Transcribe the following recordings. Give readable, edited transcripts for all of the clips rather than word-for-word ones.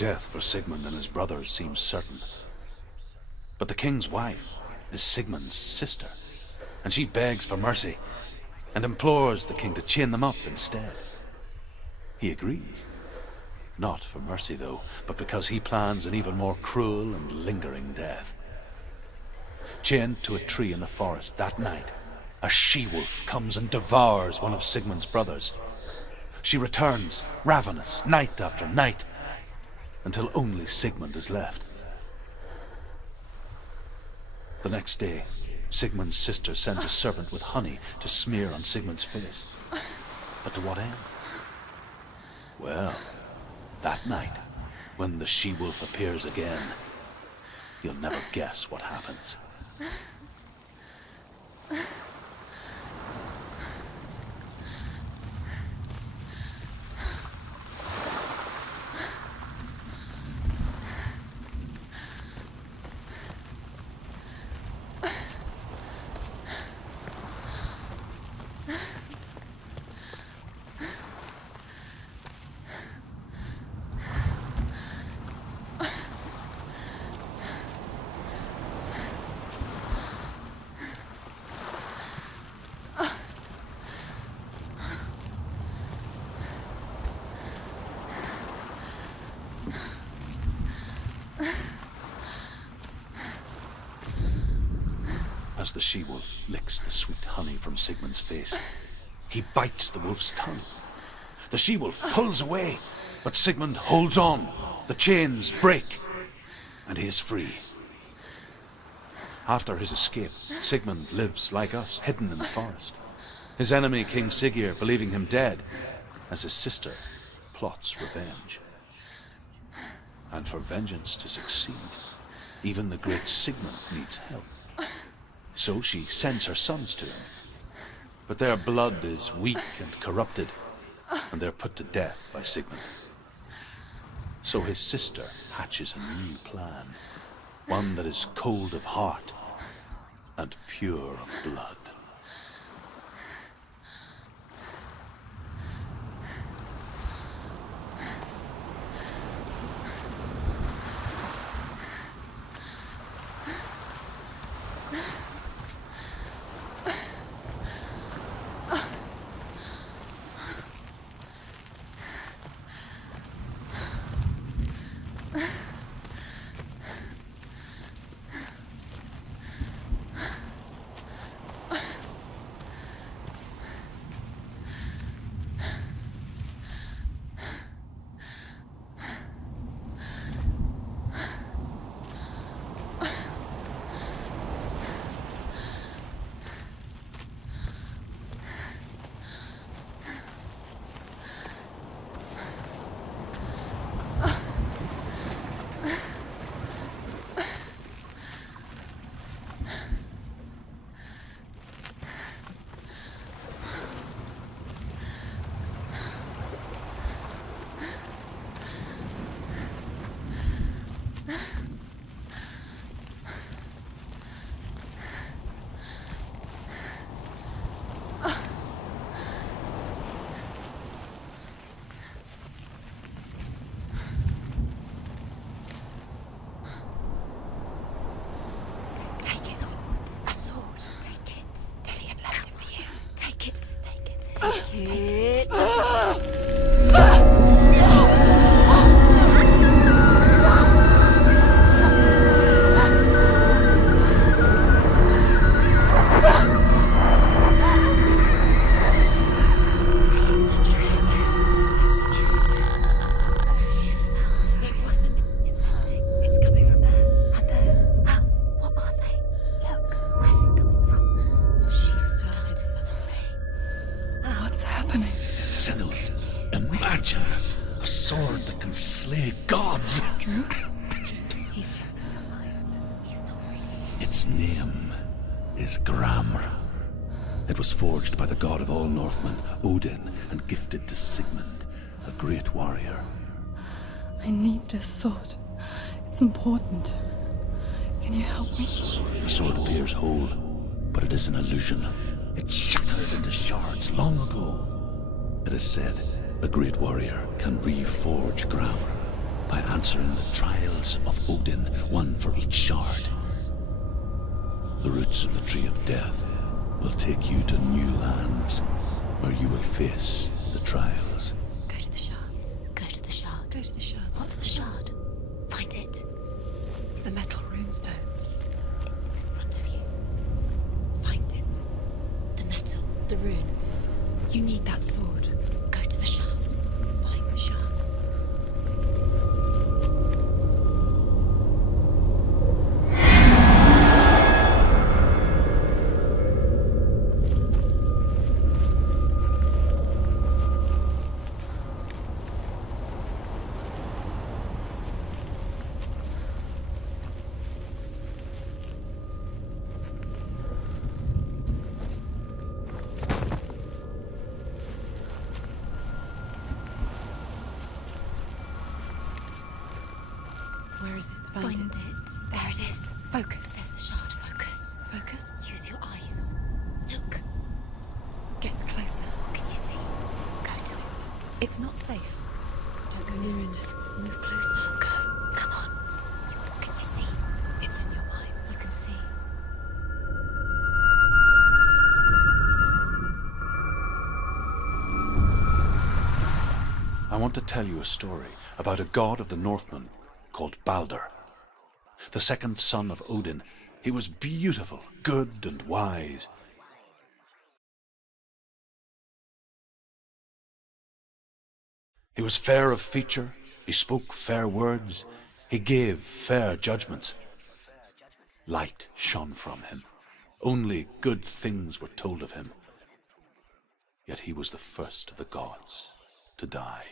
Death for Sigmund and his brothers seems certain. But the king's wife is Sigmund's sister, and she begs for mercy and implores the king to chain them up instead. He agrees. Not for mercy, though, but because he plans an even more cruel and lingering death. Chained to a tree in the forest that night, a she-wolf comes and devours one of Sigmund's brothers. She returns, ravenous, night after night, until only Sigmund is left. The next day, Sigmund's sister sends a servant with honey to smear on Sigmund's face. But to what end? Well, that night, when the she-wolf appears again, you'll never guess what happens. As the she-wolf licks the sweet honey from Sigmund's face, he bites the wolf's tongue. The she-wolf pulls away, but Sigmund holds on. The chains break, and he is free. After his escape, Sigmund lives like us, hidden in the forest. His enemy, King Siggeir, believing him dead, as his sister plots revenge. And for vengeance to succeed, even the great Sigmund needs help. So she sends her sons to him. But their blood is weak and corrupted, and they're put to death by Sigmund. So his sister hatches a new plan, one that is cold of heart and pure of blood. Senua, imagine a sword that can slay gods. Drew? He's just so mind. He's not ready. Its name is Gramr. It was forged by the god of all Northmen, Odin, and gifted to Sigmund, a great warrior. I need this sword. It's important. Can you help me? The sword appears whole, but it is an illusion. It shattered into shards long ago. It is said a great warrior can reforge Gramr, by answering the trials of Odin, one for each shard. The roots of the Tree of Death will take you to new lands where you will face the trials. Go to the shards. Go to the shard. Go to the shards. What's the shard? Find it. It's the metal runestones. It's in front of you. Find it. The metal. The runes. You need that sword. Go to the shard. Find the shards. Where is it? Find it. There it is. Focus. There's the shard. Focus. Focus. Use your eyes. Look. Get closer. What can you see? Go to it. It's not safe. Don't go near it. Move closer. Go. Come on. What can you see? It's in your mind. You can see. I want to tell you a story about a god of the Northmen called Balder. The second son of Odin, he was beautiful, good and wise. He was fair of feature, he spoke fair words, he gave fair judgments. Light shone from him. Only good things were told of him. Yet he was the first of the gods to die.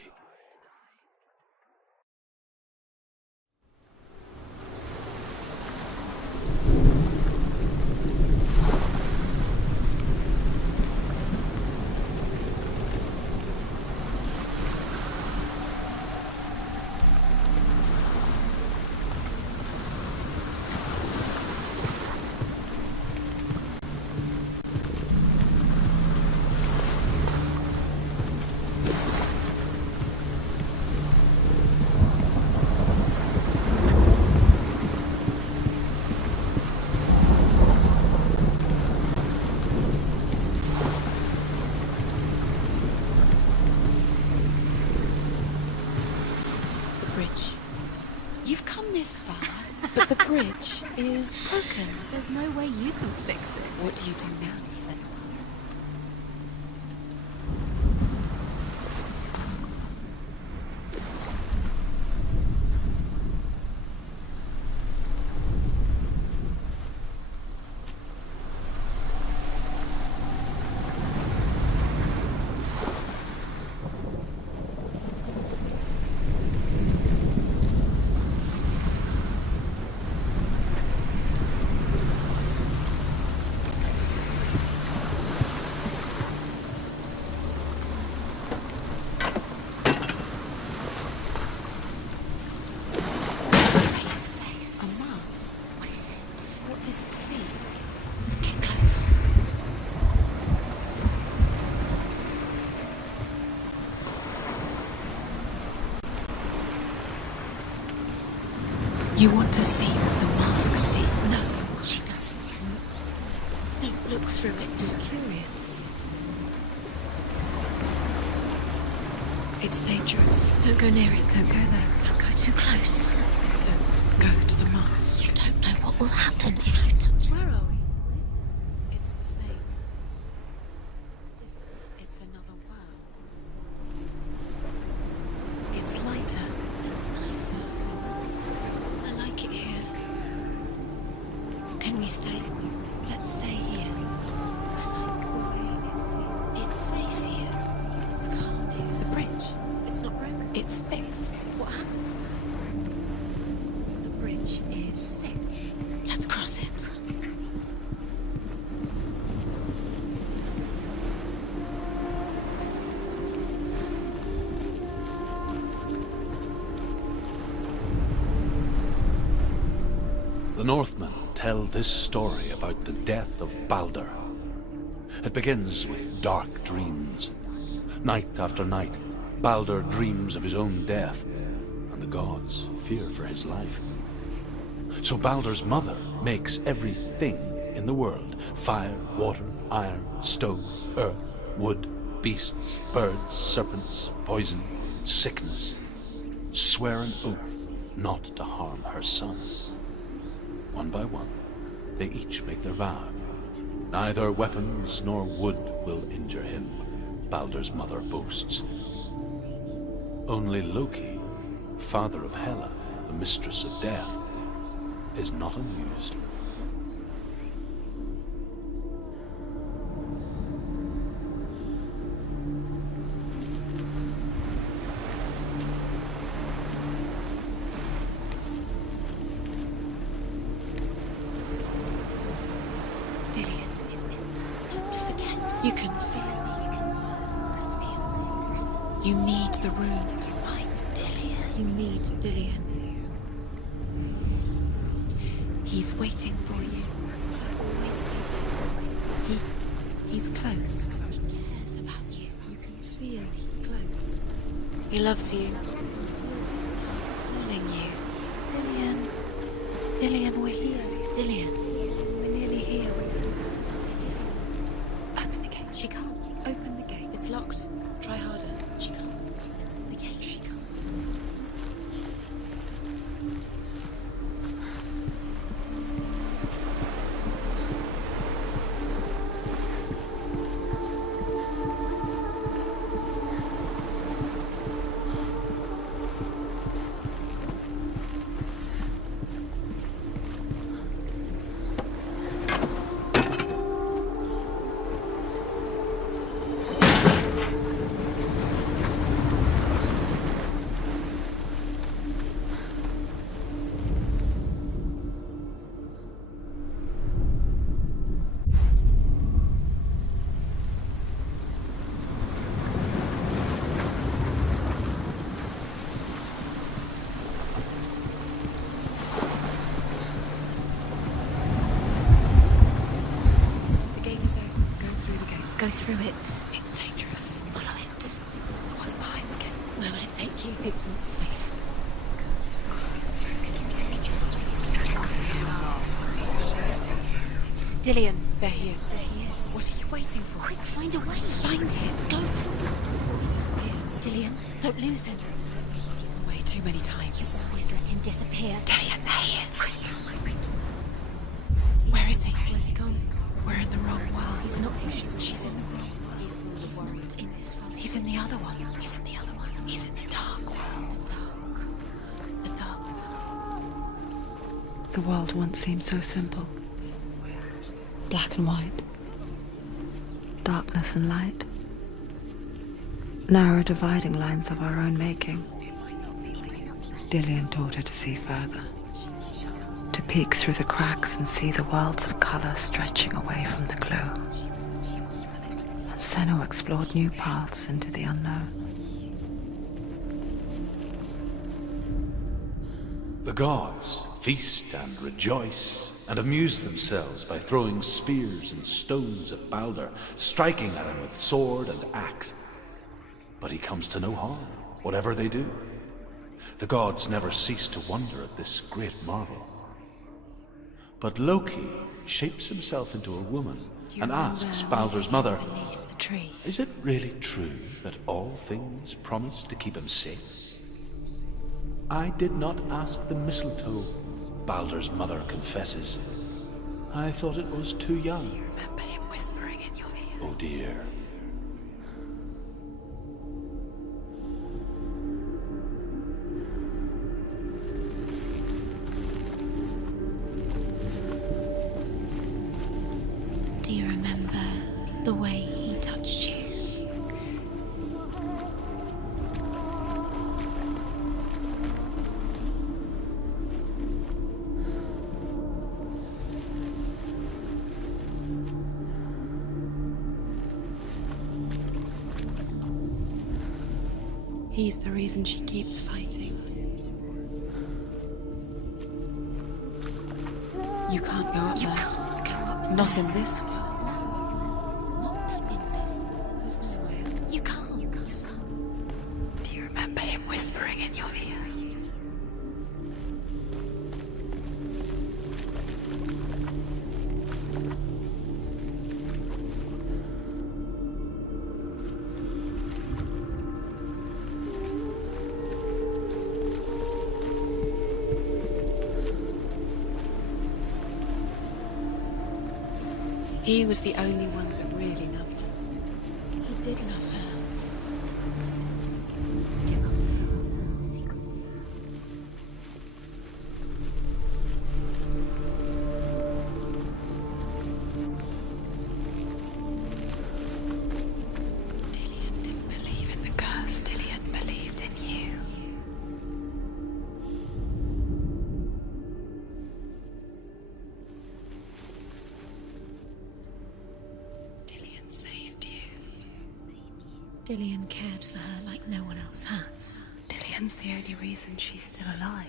You've come this far, but the bridge is broken. There's no way you can fix it. What do you do now, Senua? You want to see what the mask sees? No, she doesn't. Don't look through it. I'm curious. It's dangerous. Don't go near it. Don't go there. Don't go too close. Don't go to the mask. You don't know what will happen if you touch it. Where are we? What is this? It's the same. It's another world. It's lighter. It's nicer. I like it here. Can we stay? Let's stay here. I like the way it's safe here. It's calm here. The bridge. It's not broken. It's fixed. What happens? The bridge is fixed. Let's cross it. The Northmen tell this story about the death of Balder. It begins with dark dreams. Night after night, Balder dreams of his own death, and the gods fear for his life. So Baldur's mother makes everything in the world: fire, water, iron, stone, earth, wood, beasts, birds, serpents, poison, sickness, swear an oath not to harm her son. One by one, they each make their vow. Neither weapons nor wood will injure him, Baldur's mother boasts. Only Loki, father of Hela, the mistress of death, is not amused. Dillian is in. Don't forget. You can feel You need the runes to find Dillian. You need Dillian. He's waiting for you. I always said He's close. he cares about you. You can feel he's close. He loves you. Calling you. Dillian. Dillian, we're here. Dillian. We're nearly here. Open the gate. She can't. Open the gate. It's locked. Try harder. She can't. The gate. She can't. Go through it. It's dangerous. Follow it. What's behind the gate? Where will it take you? It's not safe. Dillian. There he is. There he is. What are you waiting for? Quick, find a way. Find him. Go. He disappears. Dillian, don't lose him. Way too many times. Always let him disappear. Dillian, there he is. Quick. Where is he? Where's he gone? We're in the wrong world. He's not. She's in the wrong. He's not in this world. He's in the other one. He's in the other one. He's in the dark world. the dark. The dark world. The world once seemed so simple. Black and white. Darkness and light. Narrow dividing lines of our own making. Dillian taught her to see further. To peek through the cracks and see the worlds of color stretching away from the gloom. And Senua explored new paths into the unknown. The gods feast and rejoice and amuse themselves by throwing spears and stones at Baldur, striking at him with sword and axe. But he comes to no harm, whatever they do. The gods never cease to wonder at this great marvel. But Loki shapes himself into a woman and asks Baldur's mother, Beneath the tree. is it really true that all things promise to keep him safe? I did not ask the mistletoe, Baldur's mother confesses. I thought it was too young. Remember him whispering in your ear. Oh dear. Do you remember the way he touched you? He's the reason she keeps fighting. You can't go up You there. can't go up. Not in this world. Not in this world. You can't. Do you remember him whispering in your ear? He was the only one that really loved her. He did love her. It's a secret. Dillian didn't believe in the curse. Dillian believed in you. Dillian saved you. Dillian cared for her like no one else has. Dillian's the only reason she's still alive.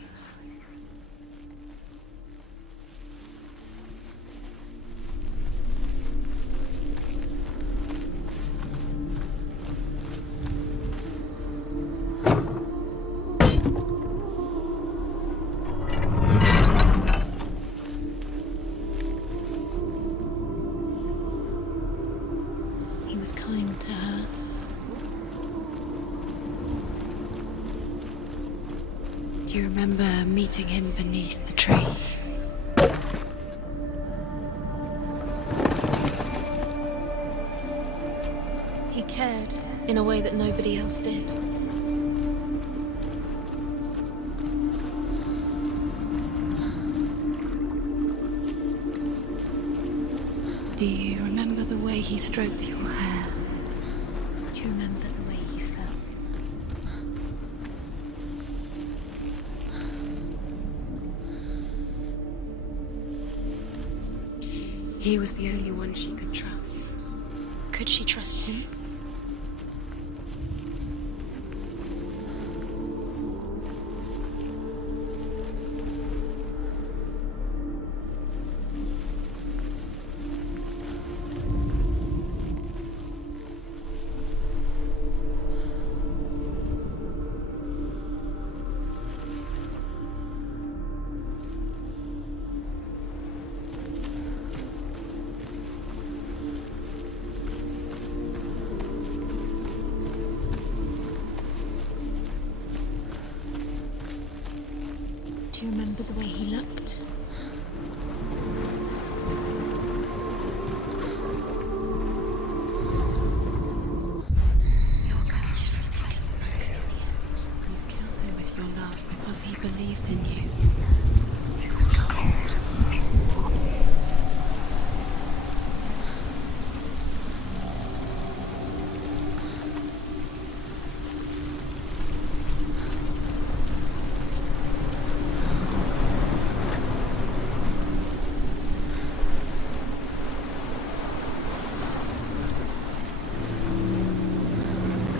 He was kind to her. Do you remember meeting him beneath the tree? He cared in a way that nobody else did. Do you remember the way he stroked your hair? Do you remember the way you felt? He was the only one she could trust. Could she trust him? Do you remember the way he looked? Your courage was broken in the end. You killed him with your love because he believed in you.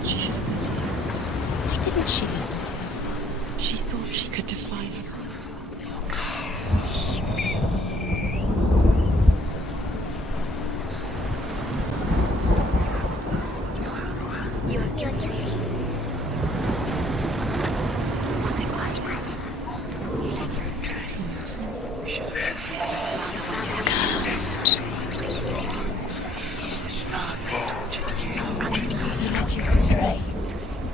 She should have listened to him. Why didn't she listen to him? She thought she could defy him. You are guilty. You let your It's enough. Cursed. He led you astray.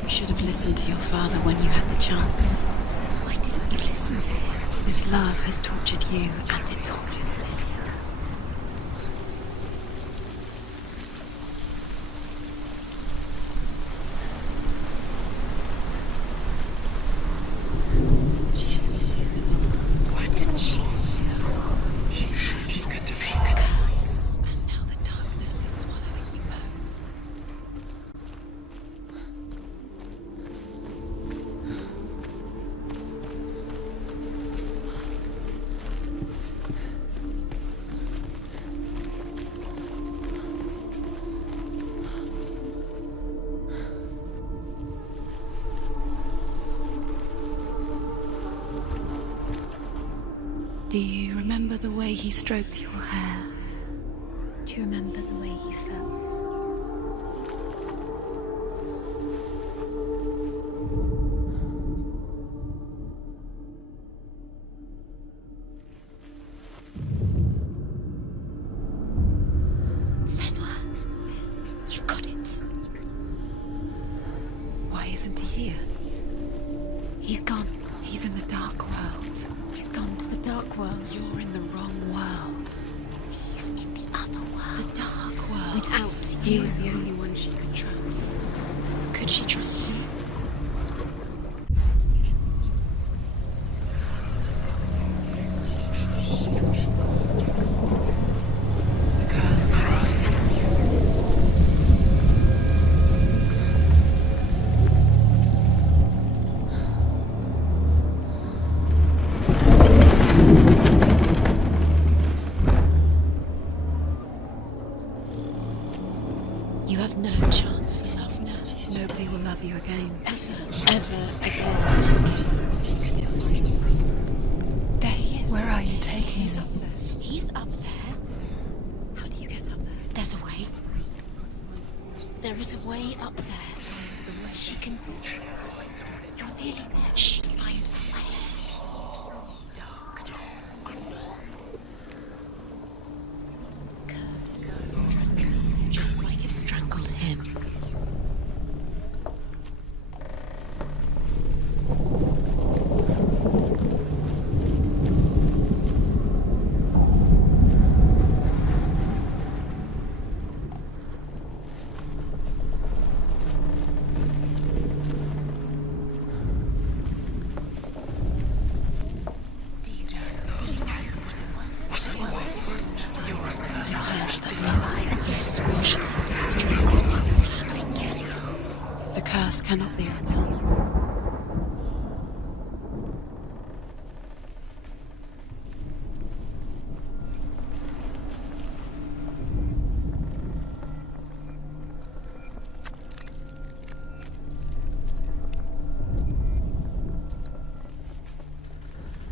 You should have listened to your father when you had the chance. Why didn't you listen to him? This love has tortured you, and it tortures me. Why didn't she? She could defeat the curse, and now the darkness is swallowing you both. Do you remember the way he stroked your hair? Do you remember the way you felt? Senua, you've got it. Why isn't he here? He's gone. He's in the dark world. He's gone to the dark world. You're in the wrong world. He's in the other world. to He you. was the only one she could trust. Could she trust him? You have no chance for love now. Nobody will love you again. Ever again. There he is. Where are you taking He's me? up there. He's up there. How do you get up there? There's a way. There is a way up there. She can do it. You're nearly there. She can find the way. Curse strangled, just like it strangled him. You squashed it, strangled it. The curse cannot be undone.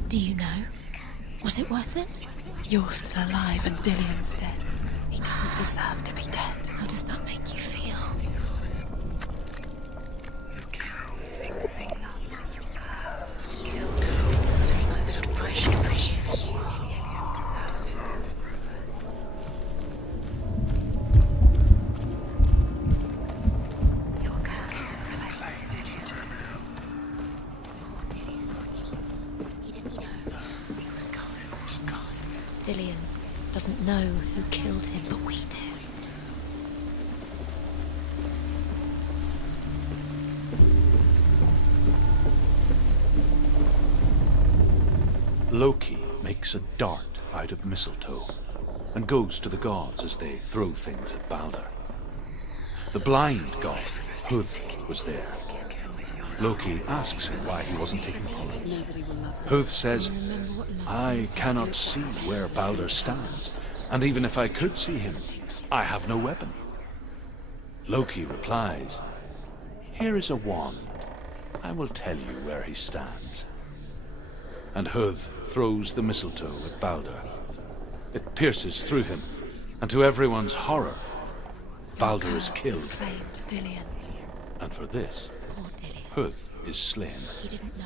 Do you know? Was it worth it? You're still alive and Dillian's dead. He doesn't deserve to be dead. How does that make you feel? Dillian doesn't know who killed him, but we do. Loki makes a dart out of mistletoe and goes to the gods as they throw things at Balder. The blind god, Huth, was there. Loki asks him why he wasn't taking part. Nobody will love him. Huth says, Remember what love I feels like. cannot see where Balder stands, and even if I could see him, I have no weapon. Loki replies, here is a wand. I will tell you where he stands. And Huth throws the mistletoe at Balder. It pierces through him, and to everyone's horror, Balder is Curse killed. claimed Dillian. And for this, Poor Dillian. Huth is slain. He didn't know.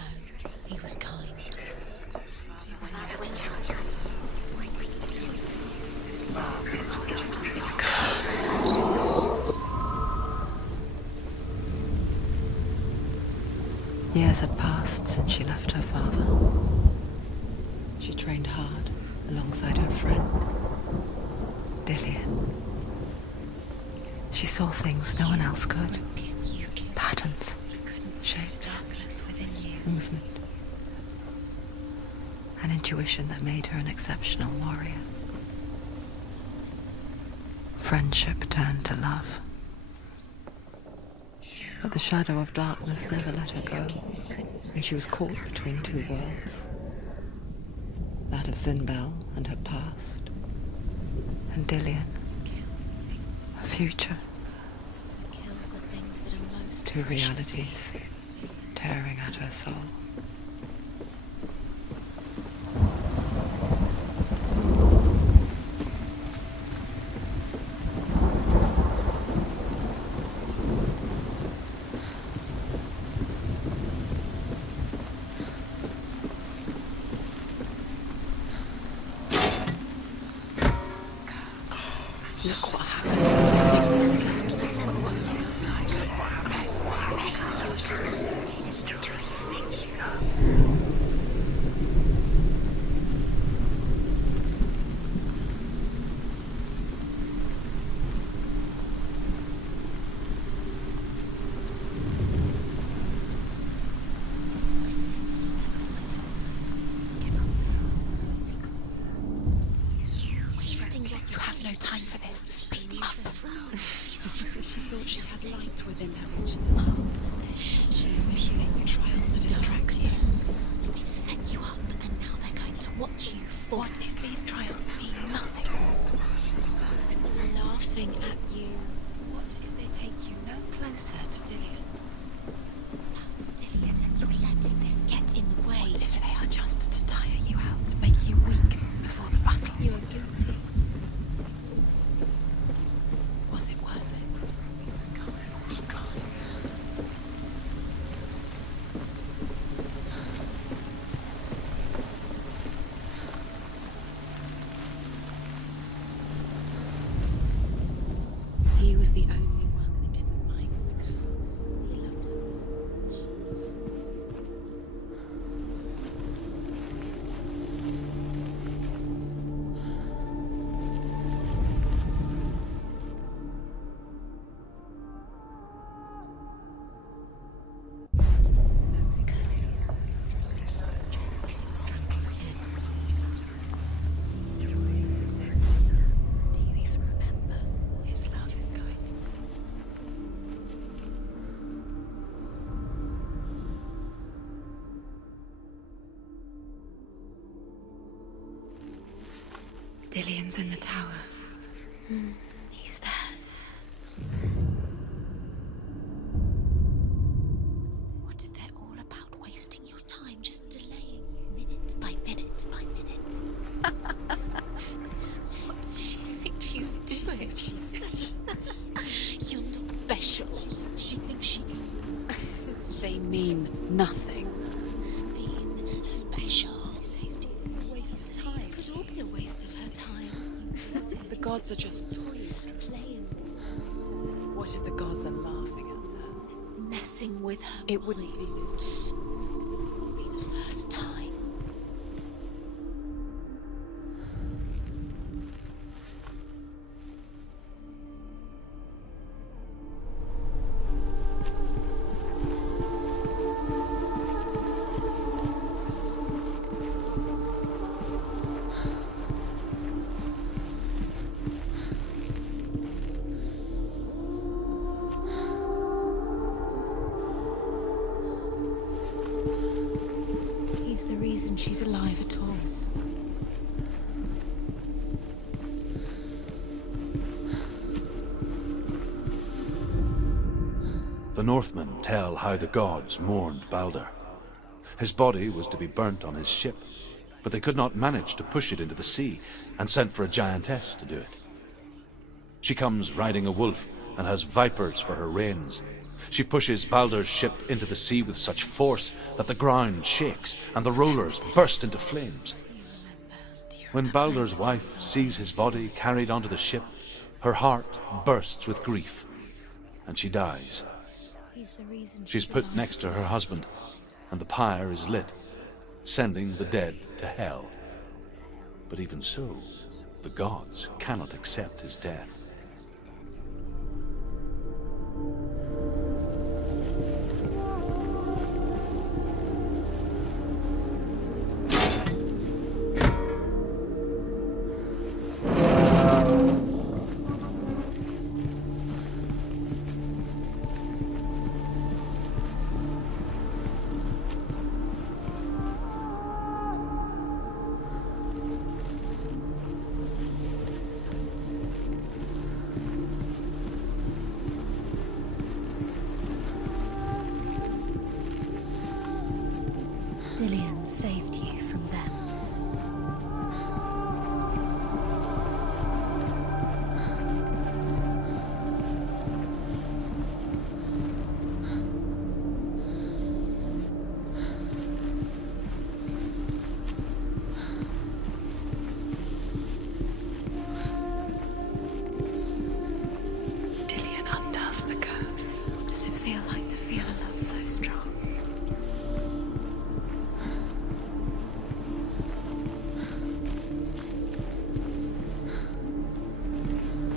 He was kind. Years had passed since she left her father. She trained hard alongside her friend, Dillian. She saw things no one else could. Patterns, shapes, Darkness within you. movement. An intuition that made her an exceptional warrior. Friendship turned to love. But the shadow of darkness never let her go, and she was caught between two worlds. That of Zinbel and her past, and Dillian, her future. Kill the things that are most Two precious to you. realities tearing at her soul. Look what happens to the things we left. have no time for this. Speed up. She thought she had light within her. She is using your trials to distract you. They've set you up, and now they're going to watch you fall. What if these trials mean nothing? Laughing at you. What if they take you no closer to Dillian? That's Dillian, and you're letting this get in the way. What if they are just to tire you out, to make you weak before the battle? You are guilty. Was it worth it? He was the only one that didn't mind the girls. He loved her so much. Jessica had strangled him. Do you even remember? His love is guiding. Dillian's in the tower. He's there. What if they're all about wasting your time, just delaying you minute by minute by minute? What does she think she's doing? You're not special. She thinks she... They mean nothing. Being special. Safety is a waste of time. It could all be a waste of her time. The gods are just Playing. What if the gods are laughing at her? Messing with her. It wouldn't be this. Wouldn't be the first time. He's the reason she's alive at all. The Northmen tell how the gods mourned Balder. His body was to be burnt on his ship, but they could not manage to push it into the sea, and sent for a giantess to do it. She comes riding a wolf and has vipers for her reins. She pushes Balder's ship into the sea with such force that the ground shakes and the rollers burst into flames. When Balder's wife sees his body carried onto the ship, her heart bursts with grief, and she dies. He's the reason She's put next to her husband, and the pyre is lit, sending the dead to hell. But even so, the gods cannot accept his death. Dillian saved you from them. Dillian undoes the curse. What does it feel like to feel a love so strong?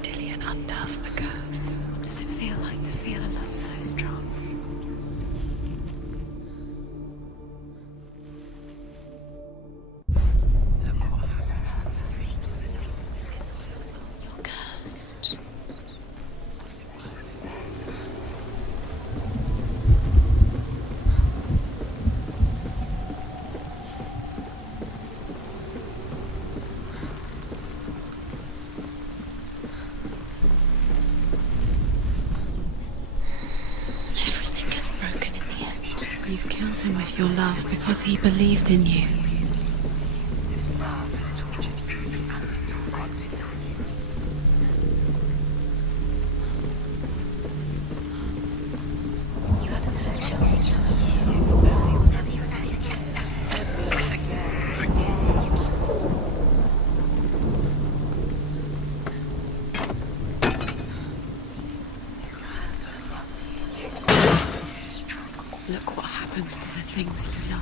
Dillian undoes the curse. What does it feel like to feel a love so strong? You're him with your love because he believed in you. Look what happens to the things you love.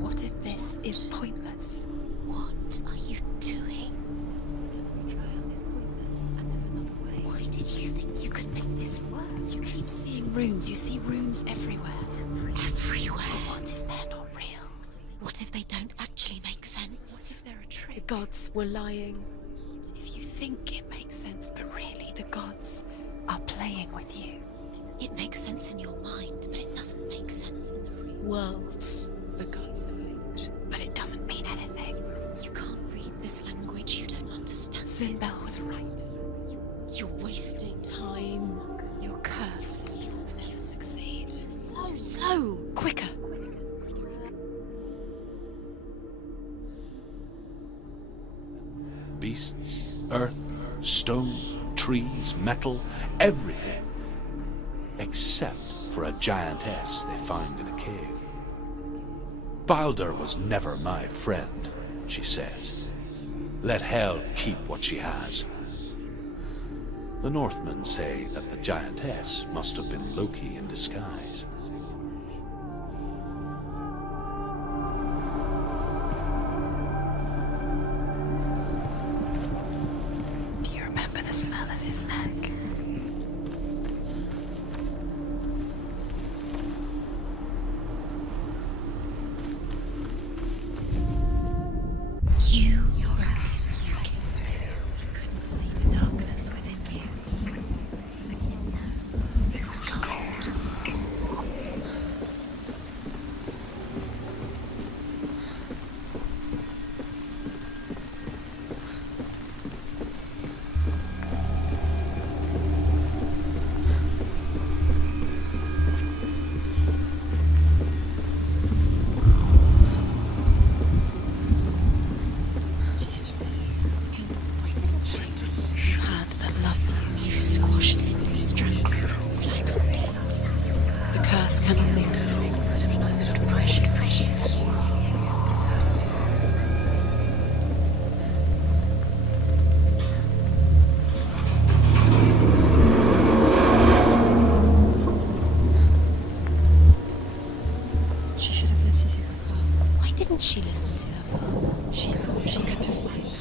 What if this is pointless? What are you doing? Why did you think you could make this work? You keep seeing runes. You see runes everywhere. Everywhere. What if they're not real? What if they don't actually make sense? What if they're a trick? The gods were lying. If you think it makes sense, but really the gods are playing with you. It makes sense in your mind, but it doesn't make sense in the real world. The gods hate, but it doesn't mean anything. You can't read this language, you don't understand Sinbel it. was right. You're wasting time. You're cursed. You'll never succeed. Slow! Quicker! Beasts, earth, stone, trees, metal, everything. Except for a giantess they find in a cave. Baldur was never my friend, she says. Let Hel keep what she has. The Northmen say that the giantess must have been Loki in disguise. Do you remember the smell of his neck? You You couldn't see the darkness within you. You had that loved you. You squashed it, strangled it, flattened it. The curse cannot be. She should have listened to her father. Why didn't she listen to her father? She thought she could define